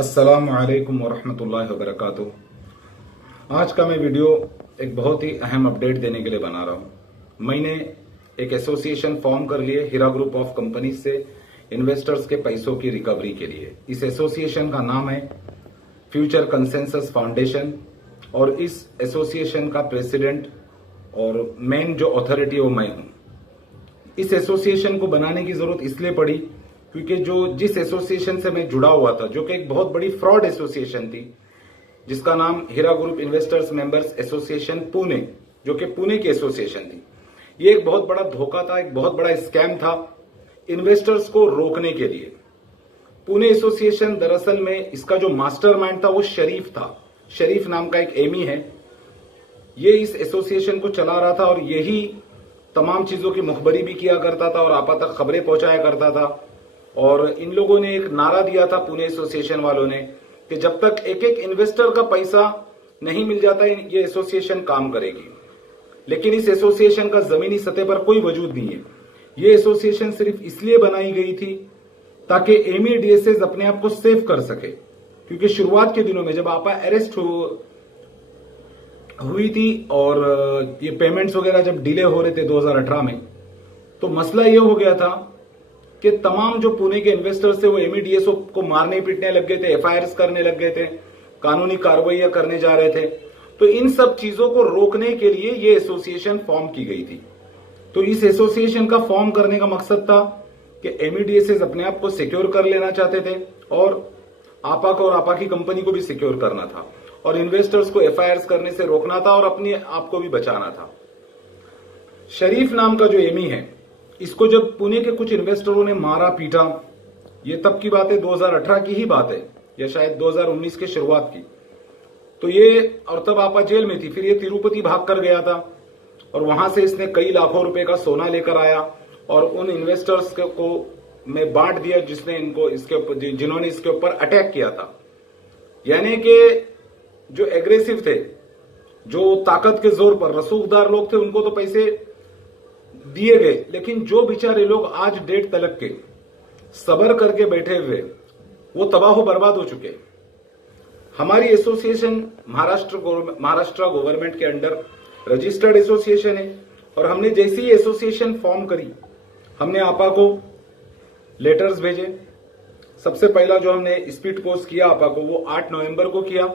अस्सलामु अलैकुम वरहमतुल्लाहि वबरकातुहू। आज का मैं वीडियो एक बहुत ही अहम अपडेट देने के लिए बना रहा हूं। मैंने एक एसोसिएशन फॉर्म कर लिए हीरा ग्रुप ऑफ कंपनी से इन्वेस्टर्स के पैसों की रिकवरी के लिए। इस एसोसिएशन का नाम है फ्यूचर कंसेंसस फाउंडेशन और इस एसोसिएशन का प्रेसिडेंट और मेन जो अथॉरिटी है वो मैं हूं। इस एसोसिएशन को बनाने की जरूरत इसलिए पड़ी क्योंकि जिस एसोसिएशन से मैं जुड़ा हुआ था, जो कि एक बहुत बड़ी फ्रॉड एसोसिएशन थी, जिसका नाम Heera group investors members association Pune, जो कि पुणे की एसोसिएशन थी। ये एक बहुत बड़ा धोखा था, एक बहुत बड़ा स्कैम था इन्वेस्टर्स को रोकने के लिए। पुणे एसोसिएशन दरअसल में इसका जो मास्टरमाइंड था वो शरीफ था। शरीफ नाम का एक एमी है, ये इस एसोसिएशन को चला रहा था और यही तमाम चीजों की मुखबरी भी किया करता था और आपा तक खबरें पहुंचाया करता था। और इन लोगों ने एक नारा दिया था, पुणे एसोसिएशन वालों ने, कि जब तक एक एक इन्वेस्टर का पैसा नहीं मिल जाता ये एसोसिएशन काम करेगी। लेकिन इस एसोसिएशन का जमीनी सतह पर कोई वजूद नहीं है। ये एसोसिएशन सिर्फ इसलिए बनाई गई थी ताकि एमी डीएसएस अपने आप को सेव कर सके, क्योंकि शुरुआत के दिनों में जब आपा अरेस्ट हुई थी और ये पेमेंट्स वगैरह जब डिले हो रहे थे 2018 में, तो मसला ये हो गया था कि तमाम जो पुणे के इन्वेस्टर्स थे वो एमईडीएसओ को मारने पीटने लग गए थे, एफआईआर करने लग गए थे, कानूनी कार्रवाइयां करने जा रहे थे। तो इन सब चीजों को रोकने के लिए ये एसोसिएशन फॉर्म की गई थी। तो इस एसोसिएशन का फॉर्म करने का मकसद था कि एमईडीएसएस अपने आप को सिक्योर कर लेना चाहते थे और आपा को और आपा की कंपनी को भी सिक्योर करना था और इन्वेस्टर्स को एफआईआर करने से रोकना था और अपने आप को भी बचाना था। शरीफ नाम का जो एमी है, इसको जब पुणे के कुछ इन्वेस्टरों ने मारा पीटा, ये तब की बात है, 2018 की ही बात है या शायद 2019 के शुरुआत की। तो ये, और तब आपा जेल में थी। फिर ये तिरुपति भाग कर गया था और वहां से इसने कई लाखों रुपए का सोना लेकर आया और उन इन्वेस्टर्स को में बांट दिया जिसने इनको इसके ऊपर, जिन्होंने इसके ऊपर अटैक किया था। यानी कि जो एग्रेसिव थे, जो ताकत के जोर पर रसूखदार लोग थे, उनको तो पैसे दिए गए, लेकिन जो बेचारे लोग आज डेट तलक के सबर करके बैठे हुए, वो तबाह बर्बाद हो चुके। हमारी एसोसिएशन महाराष्ट्र गवर्नमेंट के अंडर रजिस्टर्ड एसोसिएशन है और हमने जैसे ही एसोसिएशन फॉर्म करी, हमने आपा को लेटर्स भेजे। सबसे पहला जो हमने स्पीड पोस्ट किया आपा को, वो 8 नवंबर को किया,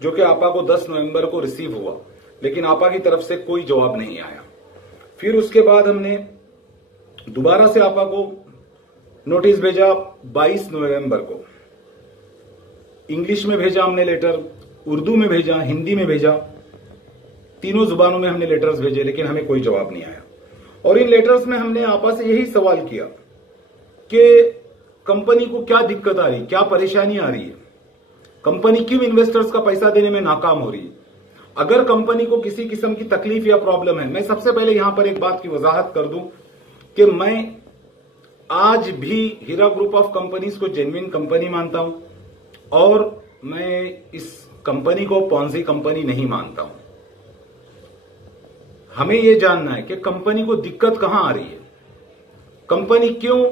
जो कि आपा को 10 नवंबर को रिसीव हुआ, लेकिन आपा की तरफ से कोई जवाब नहीं आया। फिर उसके बाद हमने दोबारा से आपा को नोटिस भेजा 22 नवंबर को। इंग्लिश में भेजा हमने लेटर, उर्दू में भेजा, हिंदी में भेजा, तीनों जुबानों में हमने लेटर्स भेजे, लेकिन हमें कोई जवाब नहीं आया। और इन लेटर्स में हमने आपा से यही सवाल किया कि कंपनी को क्या दिक्कत आ रही, क्या परेशानी आ रही है, कंपनी क्यों इन्वेस्टर्स का पैसा देने में नाकाम हो रही है। अगर कंपनी को किसी किस्म की तकलीफ या प्रॉब्लम है, मैं सबसे पहले यहां पर एक बात की वजाहत कर दूं कि मैं आज भी हीरा ग्रुप ऑफ कंपनीज को जेन्युइन कंपनी मानता हूं और मैं इस कंपनी को पॉन्जी कंपनी नहीं मानता हूं। हमें यह जानना है कि कंपनी को दिक्कत कहां आ रही है, कंपनी क्यों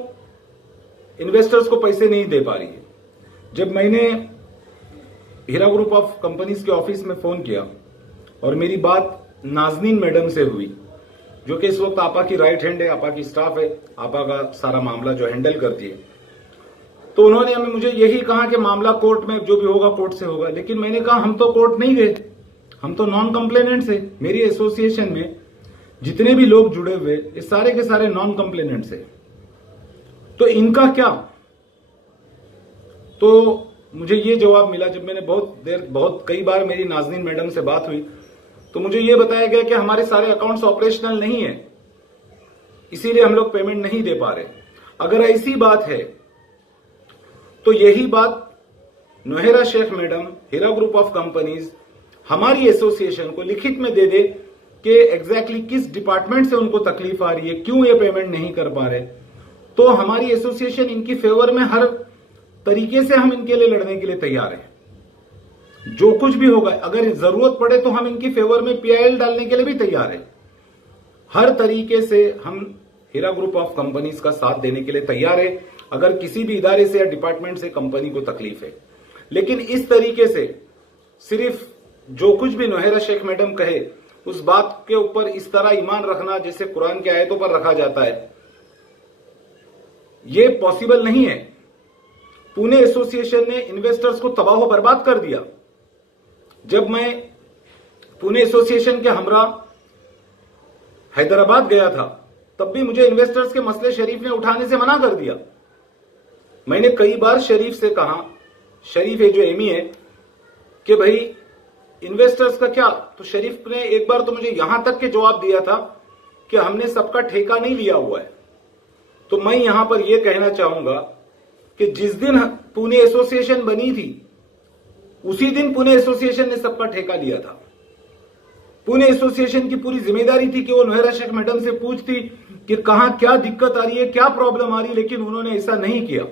इन्वेस्टर्स को पैसे नहीं दे पा रही है। जब मैंने हीरा ग्रुप ऑफ कंपनीज के ऑफिस में फोन किया और मेरी बात नाजनीन मैडम से हुई, जो कि इस वक्त आपा की राइट हैंड है, आपा की स्टाफ है, आपा का सारा मामला जो हैंडल करती है, तो उन्होंने मुझे यही कहा कि मामला कोर्ट में जो भी होगा कोर्ट से होगा। लेकिन मैंने कहा हम तो कोर्ट नहीं गए, हम तो नॉन कंप्लेनेंट्स है। मेरी एसोसिएशन में जितने भी लोग जुड़े हुए ये सारे के सारे नॉन कंप्लेनेंट्स है, तो इनका क्या। तो मुझे ये जवाब मिला जब मैंने बहुत कई बार मेरी नाजनीन मैडम से बात हुई, तो मुझे ये बताया गया कि हमारे सारे अकाउंट्स ऑपरेशनल नहीं है, इसीलिए हम लोग पेमेंट नहीं दे पा रहे। अगर ऐसी बात है तो यही बात Nowhera Shaikh madam, Heera group of companies, हमारी एसोसिएशन को लिखित में दे दे कि एग्जैक्टली किस डिपार्टमेंट से उनको तकलीफ आ रही है, क्यों ये पेमेंट नहीं कर पा रहे। तो हमारी एसोसिएशन इनकी फेवर में हर तरीके से हम इनके लिए लड़ने के लिए तैयार हैं। जो कुछ भी होगा, अगर जरूरत पड़े तो हम इनकी फेवर में पीआईएल डालने के लिए भी तैयार हैं। हर तरीके से हम हीरा ग्रुप ऑफ कंपनीज का साथ देने के लिए तैयार है, अगर किसी भी इदारे से या डिपार्टमेंट से कंपनी को तकलीफ है। लेकिन इस तरीके से सिर्फ जो कुछ भी नोहेरा शेख मैडम कहे उस बात के ऊपर इस तरह ईमान रखना जैसे कुरान की आयतों पर रखा जाता है, ये पॉसिबल नहीं है। पुणे एसोसिएशन ने इन्वेस्टर्स को तबाह बर्बाद कर दिया। जब मैं पुणे एसोसिएशन के हमरा हैदराबाद गया था तब भी मुझे इन्वेस्टर्स के मसले शरीफ ने उठाने से मना कर दिया। मैंने कई बार शरीफ से कहा, शरीफ है जो एमी है, कि भाई इन्वेस्टर्स का क्या, तो शरीफ ने एक बार तो मुझे यहां तक के जवाब दिया था कि हमने सबका ठेका नहीं लिया हुआ है। तो मैं यहां पर यह कहना चाहूंगा कि जिस दिन पुणे एसोसिएशन बनी थी उसी दिन पुणे एसोसिएशन ने सबका ठेका लिया था। पुणे एसोसिएशन की पूरी जिम्मेदारी थी कि वो नोहेरा शेख मैडम से पूछती कि कहां क्या दिक्कत आ रही है, क्या प्रॉब्लम आ रही है, लेकिन उन्होंने ऐसा नहीं किया।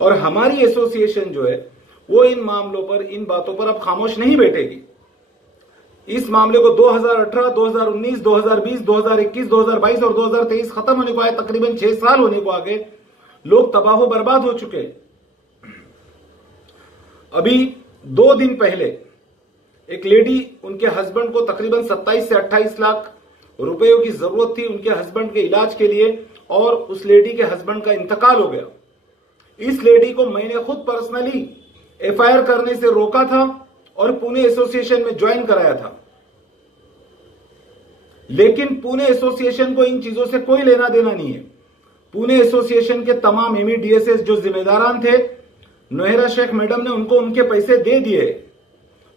और हमारी एसोसिएशन जो है वो इन मामलों पर, इन बातों पर अब खामोश नहीं बैठेगी। इस मामले को 2018, 2019, 2020, 2021, 2022 और 2023 खत्म होने को आए, तकरीबन 6 साल होने को आगे, लोग तबाह बर्बाद हो चुके। अभी 2 दिन पहले एक लेडी, उनके हस्बैंड को तकरीबन 27 से 28 लाख रुपयों की जरूरत थी उनके हस्बैंड के इलाज के लिए, और उस लेडी के हस्बैंड का इंतकाल हो गया। इस लेडी को मैंने खुद पर्सनली एफआईआर करने से रोका था और पुणे एसोसिएशन में ज्वाइन कराया था, लेकिन पुणे एसोसिएशन को इन चीजों से कोई लेना देना नहीं है। पुणे एसोसिएशन के तमाम एमईडीएसएस जो जिम्मेदारान थे, नोहेरा शेख मैडम ने उनको उनके पैसे दे दिए।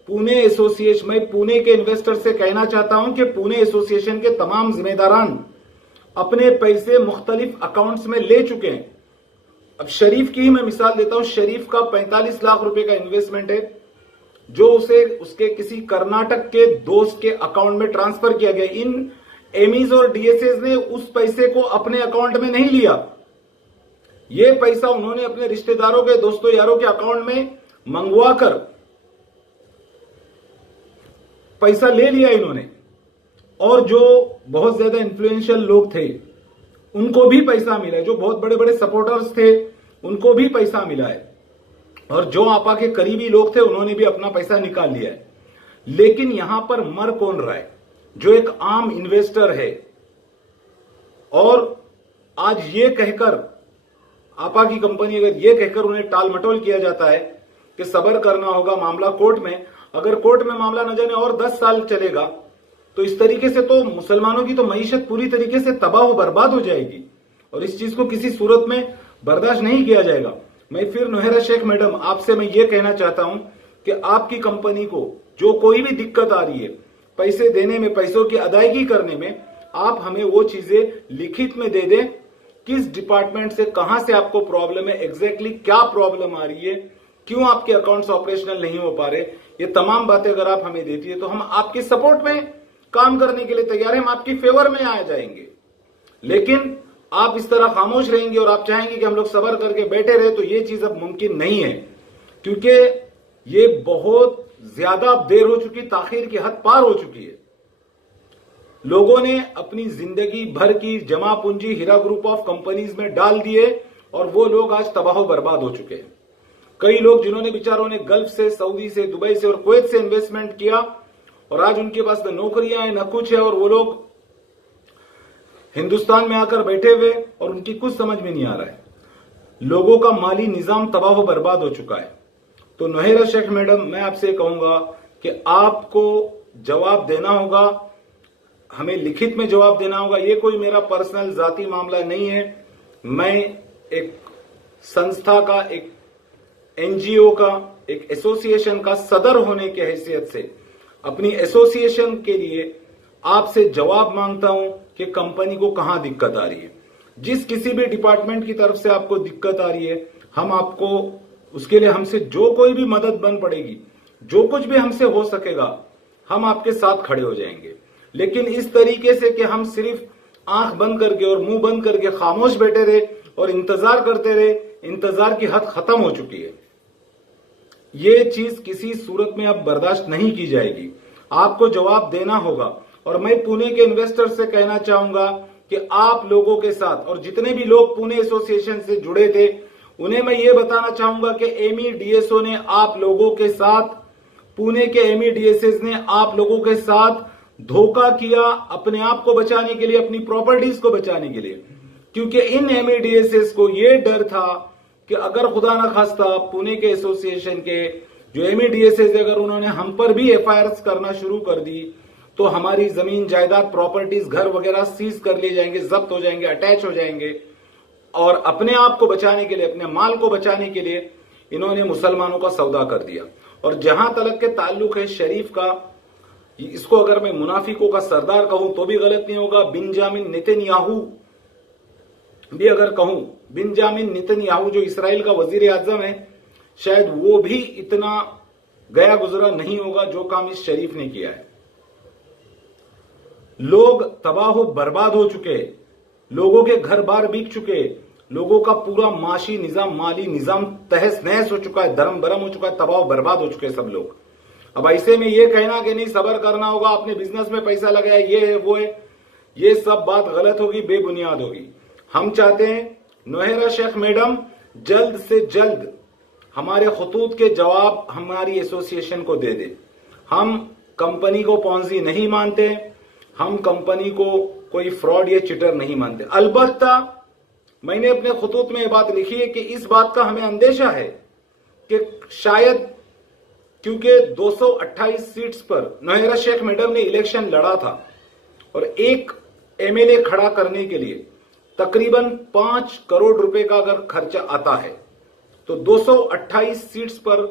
पुणे एसोसिएशन, मैं पुणे के इन्वेस्टर से कहना चाहता हूं कि पुणे एसोसिएशन के तमाम जिम्मेदारान अपने पैसे मुख्तलिफ अकाउंट्स में ले चुके हैं। अब शरीफ की ही मैं मिसाल देता हूं। शरीफ का 45 लाख रुपए का इन्वेस्टमेंट है जो उसे उसके किसी कर्नाटक के दोस्त के अकाउंट में ट्रांसफर किया गया। इन एमीज और डीएसएस ने उस पैसे को अपने अकाउंट में नहीं लिया, ये पैसा उन्होंने अपने रिश्तेदारों के, दोस्तों यारों के अकाउंट में मंगवाकर पैसा ले लिया इन्होंने। और जो बहुत ज्यादा इन्फ्लुएंशियल लोग थे उनको भी पैसा मिला है, जो बहुत बड़े बड़े सपोर्टर्स थे उनको भी पैसा मिला है, और जो आपा के करीबी लोग थे उन्होंने भी अपना पैसा निकाल लिया है। लेकिन यहां पर मर कौन रहा है? जो एक आम इन्वेस्टर है। और आज ये कहकर आपा की कंपनी, अगर ये कहकर उन्हें टाल मटोल किया जाता है कि सब्र करना होगा, मामला कोर्ट में, अगर कोर्ट में मामला न जाने और 10 साल चलेगा तो इस तरीके से तो मुसलमानों की तो मईशत पूरी तरीके से तबाह बर्बाद हो जाएगी, और इस चीज को किसी सूरत में बर्दाश्त नहीं किया जाएगा। मैं फिर नोहेरा शेख मैडम आपसे मैं ये कहना चाहता हूं कि आपकी कंपनी को जो कोई भी दिक्कत आ रही है पैसे देने में, पैसों की अदायगी करने में, आप हमें वो चीजें लिखित में दे दें। किस डिपार्टमेंट से, कहां से आपको प्रॉब्लम है, एग्जैक्टली क्या प्रॉब्लम आ रही है, क्यों आपके अकाउंट्स ऑपरेशनल नहीं हो पा रहे, ये तमाम बातें अगर आप हमें देती है तो हम आपके सपोर्ट में काम करने के लिए तैयार हैं, हम आपकी फेवर में आ जाएंगे। लेकिन आप इस तरह खामोश रहेंगे और आप चाहेंगे कि हम लोग सब्र करके बैठे रहे, तो ये चीज अब मुमकिन नहीं है, क्योंकि ये बहुत ज्यादा देर हो चुकी, ताखीर की हद पार हो चुकी है। लोगों ने अपनी जिंदगी भर की जमा पूंजी हीरा ग्रुप ऑफ कंपनीज में डाल दिए और वो लोग आज तबाह बर्बाद हो चुके हैं। कई लोग जिन्होंने बेचारों ने गल्फ से, सऊदी से, दुबई से और कुवैत से इन्वेस्टमेंट किया, और आज उनके पास न नौकरियां हैं न कुछ है, और वो लोग हिंदुस्तान में आकर बैठे हुए और उनकी कुछ समझ में नहीं आ रहा है। लोगों का माली निजाम तबाह बर्बाद हो चुका है। तो नोहेरा शेख मैडम, मैं आपसे कहूंगा कि आपको जवाब देना होगा, हमें लिखित में जवाब देना होगा। ये कोई मेरा पर्सनल जाती मामला नहीं है। मैं एक संस्था का, एक एनजीओ का, एक एसोसिएशन का सदर होने की हैसियत से अपनी एसोसिएशन के लिए आपसे जवाब मांगता हूं कि कंपनी को कहां दिक्कत आ रही है। जिस किसी भी डिपार्टमेंट की तरफ से आपको दिक्कत आ रही है, हम आपको उसके लिए, हमसे जो कोई भी मदद बन पड़ेगी, जो कुछ भी हमसे हो सकेगा, हम आपके साथ खड़े हो जाएंगे। लेकिन इस तरीके से कि हम सिर्फ आंख बंद करके और मुंह बंद करके खामोश बैठे रहे और इंतजार करते रहे, इंतजार की हद खत्म हो चुकी है। ये चीज किसी सूरत में अब बर्दाश्त नहीं की जाएगी। आपको जवाब देना होगा। और मैं पुणे के इन्वेस्टर से कहना चाहूंगा कि आप लोगों के साथ, और जितने भी लोग पुणे एसोसिएशन से जुड़े थे उन्हें मैं ये बताना चाहूंगा कि एमईडीएसओ ने आप लोगों के साथ, पुणे के एमईडीएसएस ने आप लोगों के साथ धोखा किया अपने आप को बचाने के लिए, अपनी प्रॉपर्टीज को बचाने के लिए। क्योंकि इन एमईडीएसएस को यह डर था कि अगर खुदा ना खास्ता पुणे के एसोसिएशन के जो एमईडीएसएस अगर उन्होंने हम पर भी एफआईआर करना शुरू कर दी तो हमारी जमीन जायदाद, प्रॉपर्टीज, घर वगैरह सीज कर लिए जाएंगे, जब्त हो जाएंगे, अटैच हो जाएंगे। और अपने आप को बचाने के लिए, अपने माल को बचाने के लिए इन्होंने मुसलमानों का सौदा कर दिया। और जहां तलक के ताल्लुक है शरीफ का, इसको अगर मैं मुनाफिकों का सरदार कहूं तो भी गलत नहीं होगा। बिंजामिन नेतन्याहू भी अगर कहूं, बिंजामिन नेतन्याहू जो इसराइल का वजीर आजम है, शायद वो भी इतना गया गुजरा नहीं होगा जो काम इस शरीफ ने किया है। लोग तबाह बर्बाद हो चुके, लोगों के घर बार बिक चुके, लोगों का पूरा माशी निजाम, माली निजाम तहस नहस हो चुका है, धर्म भरम हो चुका है, तबाह बर्बाद हो चुके हैं सब लोग। अब ऐसे में ये कहना कि नहीं सब्र करना होगा, अपने बिजनेस में पैसा लगाया, ये है वो है, ये सब बात गलत होगी, बेबुनियाद होगी। हम चाहते हैं नोहेरा शेख मैडम जल्द से जल्द हमारे खतूत के जवाब हमारी एसोसिएशन को दे दे। हम कंपनी को पॉन्जी नहीं मानते, हम कंपनी को कोई फ्रॉड या चिटर नहीं मानते। अलबत्ता मैंने अपने खतूत में यह बात लिखी है कि इस बात का हमें अंदेशा है कि शायद क्योंकि 228 सीट्स पर नोहेरा शेख मैडम ने इलेक्शन लड़ा था और एक एमएलए खड़ा करने के लिए तकरीबन 5 करोड़ रुपए का अगर खर्चा आता है तो 228 सीट्स पर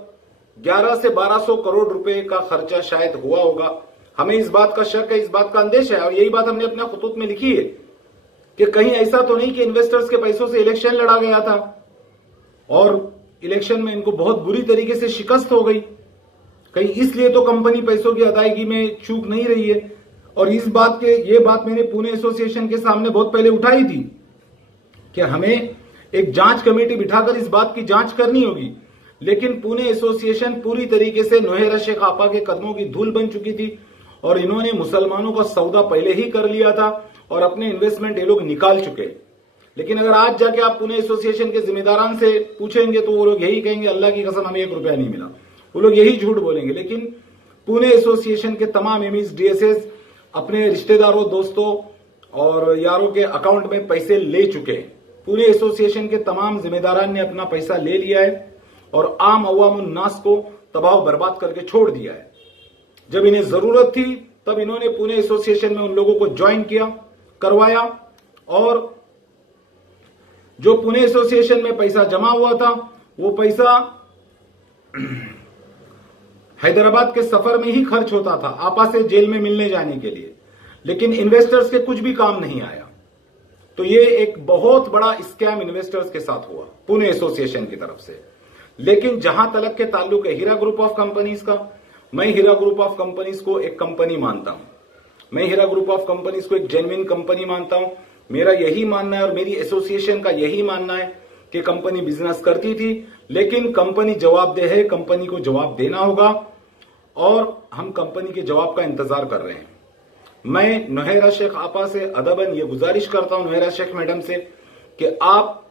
11 से 1200 करोड़ रुपए का खर्चा शायद हुआ होगा। हमें इस बात का शक है, इस बात का अंदेशा है और यही बात हमने अपने खतूत में लिखी है कि कहीं ऐसा तो नहीं कि इन्वेस्टर्स के पैसों से इलेक्शन लड़ा गया था और इलेक्शन में इनको बहुत बुरी तरीके से शिकस्त हो गई, कहीं इसलिए तो कंपनी पैसों की अदायगी में चूक नहीं रही है। और इस बात के ये बात मैंने पुणे एसोसिएशन के सामने बहुत पहले उठाई थी कि हमें एक जांच कमेटी बिठाकर इस बात की जांच करनी होगी, लेकिन पुणे एसोसिएशन पूरी तरीके से नोहेरा शेख आपा के कदमों की धूल बन चुकी थी और इन्होंने मुसलमानों का सौदा पहले ही कर लिया था और अपने इन्वेस्टमेंट ये लोग निकाल चुके। लेकिन अगर आज जाके आप पुणे एसोसिएशन के जिम्मेदारान से पूछेंगे तो वो लोग यही कहेंगे अल्लाह की कसम हमें 1 रुपया नहीं मिला, वो लोग यही झूठ बोलेंगे। लेकिन पुणे एसोसिएशन के तमाम एमईडीएसएस अपने रिश्तेदारों, दोस्तों और यारों के अकाउंट में पैसे ले चुके हैं। पुणे एसोसिएशन के तमाम जिम्मेदारान ने अपना पैसा ले लिया है और आम अवामुन नास को तबाह बर्बाद करके छोड़ दिया है। जब इन्हें जरूरत थी तब इन्होंने पुणे एसोसिएशन में उन लोगों को ज्वाइन किया, करवाया और जो पुणे एसोसिएशन में पैसा जमा हुआ था वो पैसा हैदराबाद के सफर में ही खर्च होता था आपा से जेल में मिलने जाने के लिए, लेकिन इन्वेस्टर्स के कुछ भी काम नहीं आया। तो ये एक बहुत बड़ा स्कैम इन्वेस्टर्स के साथ हुआ पुणे एसोसिएशन की तरफ से। लेकिन जहां तलक के ताल्लुक है हीरा ग्रुप ऑफ कंपनीज का, मैं हीरा ग्रुप ऑफ कंपनीज को एक कंपनी मानता हूं, मैं हीरा ग्रुप ऑफ कंपनीज को एक जेन्युइन कंपनी मानता हूं। मेरा यही मानना है और मेरी एसोसिएशन का यही मानना है कि कंपनी बिजनेस करती थी, लेकिन कंपनी जवाबदेह है, कंपनी को जवाब देना होगा और हम कंपनी के जवाब का इंतजार कर रहे हैं। मैं नोहेरा शेख आपा से अदबन ये गुजारिश करता हूं, नोहेरा शेख मैडम से, कि आप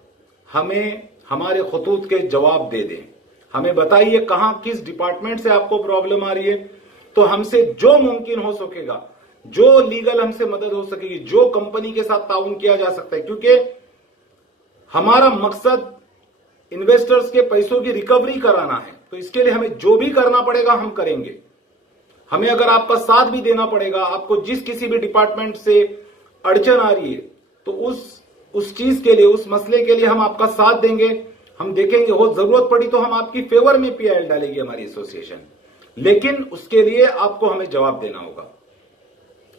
हमें हमारे खतूत के जवाब दे दें, हमें बताइए कहां किस डिपार्टमेंट से आपको प्रॉब्लम आ रही है, तो हमसे जो मुमकिन हो सकेगा, जो लीगल हमसे मदद हो सकेगी, जो कंपनी के साथ ताउन किया जा सकता है, क्योंकि हमारा मकसद इन्वेस्टर्स के पैसों की रिकवरी कराना है। तो इसके लिए हमें जो भी करना पड़ेगा हम करेंगे। हमें अगर आपका साथ भी देना पड़ेगा, आपको जिस किसी भी डिपार्टमेंट से अड़चन आ रही है तो उस चीज के लिए, उस मसले के लिए हम आपका साथ देंगे। हम देखेंगे हो जरूरत पड़ी तो हम आपकी फेवर में पीआईएल डालेगी हमारी एसोसिएशन, लेकिन उसके लिए आपको हमें जवाब देना होगा।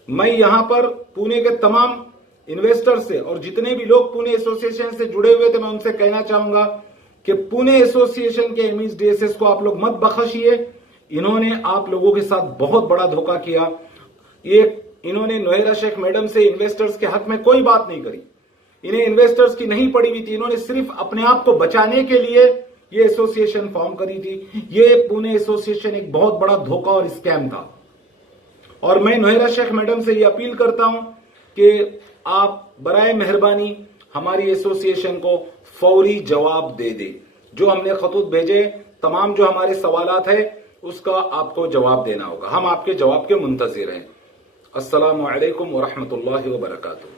मैं यहां पर पुणे के तमाम इन्वेस्टर से और जितने भी लोग पुणे एसोसिएशन से जुड़े हुए थे मैं उनसे कहना चाहूंगा कि पुणे एसोसिएशन के एमईडीएसएस को आप लोग मत बख्शिए। इन्होंने आप लोगों के साथ बहुत बड़ा धोखा किया। इन्होंने नोहेरा शेख मैडम से इन्वेस्टर्स के हक में कोई बात नहीं करी, इन्हें इन्वेस्टर्स की नहीं पड़ी हुई थी, इन्होंने सिर्फ अपने आप को बचाने के लिए ये एसोसिएशन फॉर्म करी थी। ये पुणे एसोसिएशन एक बहुत बड़ा धोखा और स्कैम था और मैं नोहेरा शेख मैडम से ये अपील करता हूं कि आप बराए मेहरबानी हमारी एसोसिएशन को फौरी जवाब दे दे। जो हमने खतूत भेजे, तमाम जो हमारे सवालात है उसका आपको जवाब देना होगा। हम आपके जवाब के मुंतजिर हैं। अस्सलामु अलैकुम व रहमतुल्लाहि व बरकातुहू।